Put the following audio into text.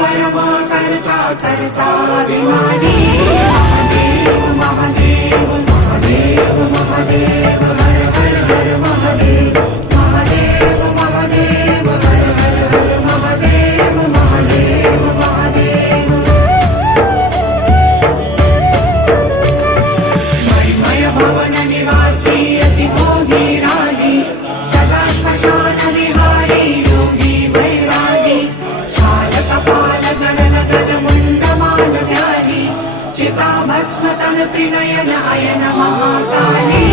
कर्म करता करता अभिमानी महादेव महादेव महादेव महादेव हर हर हर महादेव महादेव महादेव हर हर हर महादेव महादेव महादेव मणिमय भवन निवासी अति भोगी रागी सदा श्मशान विहारी योगी वैरागी छाल कपाल गगन गल मुंड माल व्याली चिता भस्म तन त्रिनयन अयन महाकाली